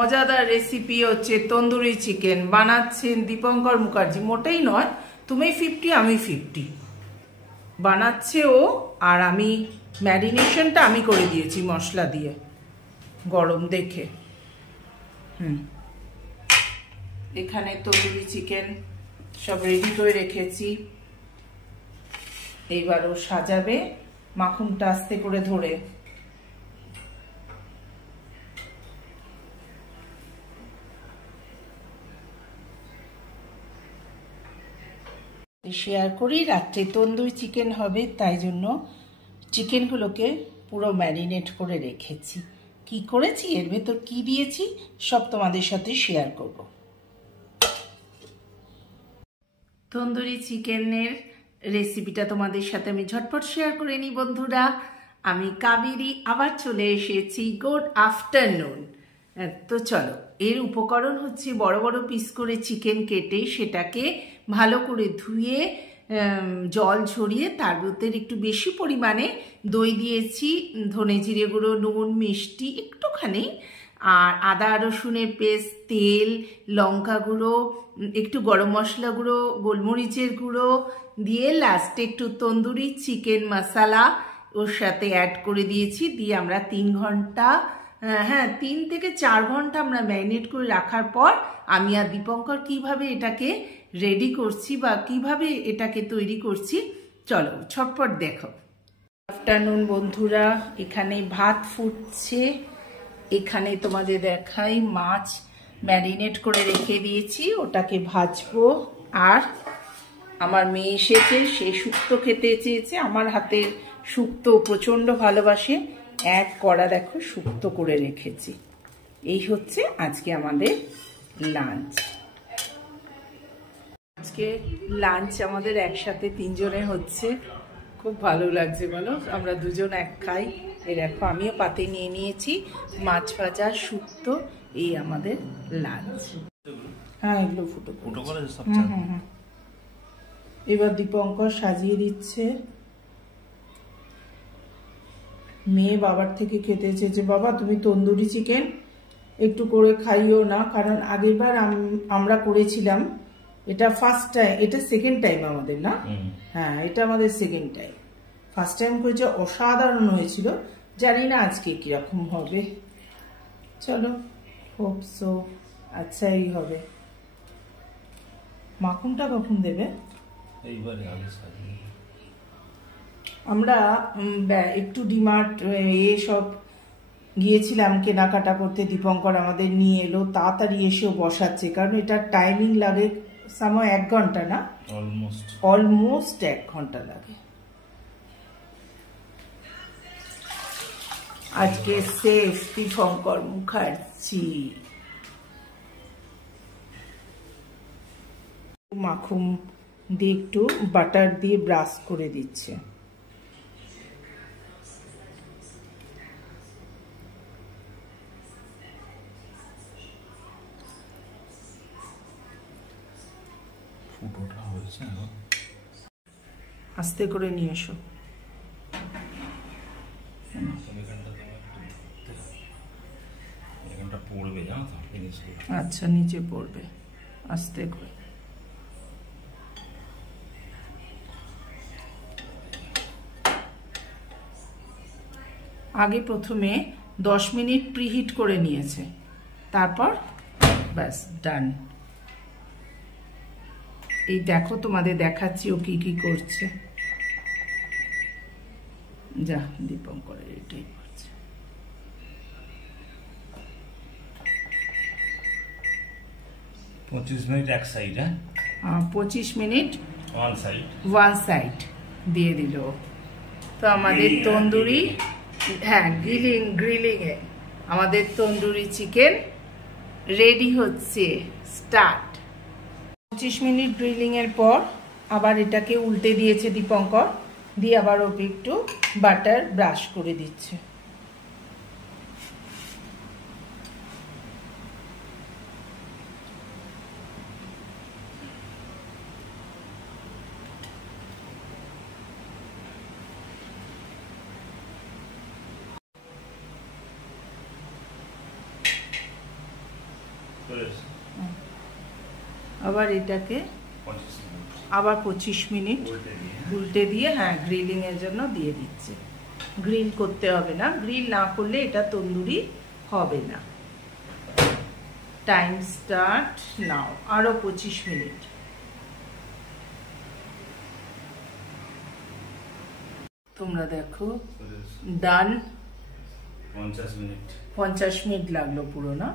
মজাদার রেসিপি হচ্ছে তন্দুরি চিকেন। বানাচ্ছেন দীপঙ্কর মুখার্জি। মোটেই নয়, তুমি 50 আমি 50। বানাচ্ছে ও, আর আমি ম্যারিনেশনটা আমি করে দিয়েছি মশলা দিয়ে গরম দেখে। এখানে তন্দুরি চিকেন সব রেডি করে রেখেছি। এইবারও সাজাবে মাখনটা আস্তে করে ধরে। শেয়ার করি, রাত্রে তন্দুরি চিকেন হবে, তাই জন্য চিকেনগুলোকে পুরো ম্যারিনেট করে রেখেছি। কি করেছি, এর ভেতর কি দিয়েছি, সব তোমাদের সাথে শেয়ার করব। তন্দুরি চিকেনের রেসিপিটা তোমাদের সাথে আমি ঝটপট শেয়ার করে নিই বন্ধুরা। আমি কাবেরী আবার চলে এসেছি। Good afternoon. তো চলো, এর উপকরণ হচ্ছে বড় বড় পিস করে চিকেন কেটে সেটাকে ভালো করে ধুয়ে জল ঝরিয়ে তার ভিতরে একটু বেশি পরিমাণে দই দিয়েছি, ধনে জিরে গুঁড়ো, নুন, মিষ্টি একটুখানি, আর আদা রসুনের পেস্ট, তেল, লঙ্কা গুঁড়ো, একটু গরম মশলা গুঁড়ো, গোলমরিচের গুঁড়ো দিয়ে লাস্টে একটু তন্দুরি চিকেন মশলা ওর সাথে অ্যাড করে দিয়েছি। দিয়ে আমরা 3 ঘন্টা 3 থেকে 4 ঘন্টা আমরা ম্যারিনেট করে রাখার পর আমি আর দীপঙ্কর কিভাবে এটাকে রেডি করছি বা কিভাবে এটাকে তৈরি করছি, চলো ছটপট দেখো। আফটারনুন বন্ধুরা, এখানে ভাত ফুটছে। এখানে তোমাদের দেখাই মাছ ম্যারিনেট করে রেখে দিয়েছি, ওটাকে ভাজবো। আর আমার মেয়ে এসেছে, সে শুক্তো খেতে চেয়েছে। আমার হাতের শুক্তো প্রচণ্ড ভালোবাসে। এক কড়া দেখো শুক্তো করে রেখেছি। এই হচ্ছে আজকে আমাদের লাঞ্চ। আজকে লাঞ্চ আমাদের একসাথে 3 জনের হচ্ছে, খুব ভালো লাগছে বলো। আমরা 2 জন এক খাই। এই দেখো আমিও পাতে নিয়ে নিয়েছি মাছ ভাজা, শুক্তো, এই আমাদের লাঞ্চ। হ্যাঁ, এগুলো ফুটো করে। এবার দীপঙ্কর সাজিয়ে দিচ্ছে। মেয়ে বাবার থেকে খেতে চেয়েছে, বাবা তুমি তন্দুরি চিকেন একটু করে খাইও না, কারণ আগেরবার আমরা করেছিলাম, এটা ফার্স্ট টাইম, এটা সেকেন্ড টাইম আমাদের, না? হ্যাঁ, এটা আমাদের সেকেন্ড টাইম। ফার্স্ট টাইম করেছে, অসাধারণ হয়েছিল। জানি না আজকে কিরকম হবে, চলো হোপ সো আচ্ছাই হবে। মাখনটা কখন দেবে? আমরা একটু ডিমার্ট এসব গিয়েছিলাম কেনাকাটা করতে। দীপঙ্কর আমাদের নিয়ে এলো, তাড়াতাড়ি এসেও বসাচ্ছে, কারণ এটা টাইমিং লাগে সময় 1 ঘন্টা, না? অলমোস্ট 1 ঘন্টা লাগে। আজকে শেফ দীপঙ্কর মুখার্জি। মাখন দিয়ে একটু বাটার দিয়ে ব্রাশ করে দিচ্ছে। আস্তে করে নিয়ে এসো। আচ্ছা, নিচে পড়বে, আস্তে করে। আগে প্রথমে 10 মিনিট প্রিহিট করে নিয়েছে, তারপর ব্যাস ডান। এই দেখো তোমাদের দেখাচ্ছি ও কি কি করছে। যা, দীপঙ্করের এটাই করছে। 25 মিনিট এক সাইড। 25 মিনিট ওয়ান সাইড দিয়ে দিল। তো আমাদের তন্দুরি, হ্যাঁ গ্রিলিং এ আমাদের তন্দুরি চিকেন রেডি হচ্ছে। স্টার্ট। 25 মিনিট গ্রিলিং এর পর আবার এটাকে উল্টে দিয়েছে দীপঙ্কর, দিয়ে আবার ওকে একটু বাটার ব্রাশ করে দিচ্ছে। আবার এটাকে 25 মিনিট আবার 25 মিনিট উল্টে দিয়ে উল্টে দিয়ে, হ্যাঁ, গ্রিলিং এর জন্য দিয়ে দিচ্ছে। গ্রিল করতে হবে না, গ্রিল না করলে এটা তন্দুরি হবে না। Time start now. আরো 25 মিনিট। তোমরা দেখো, ডান। 50 মিনিট 50 মিনিট লাগলো পুরো, না?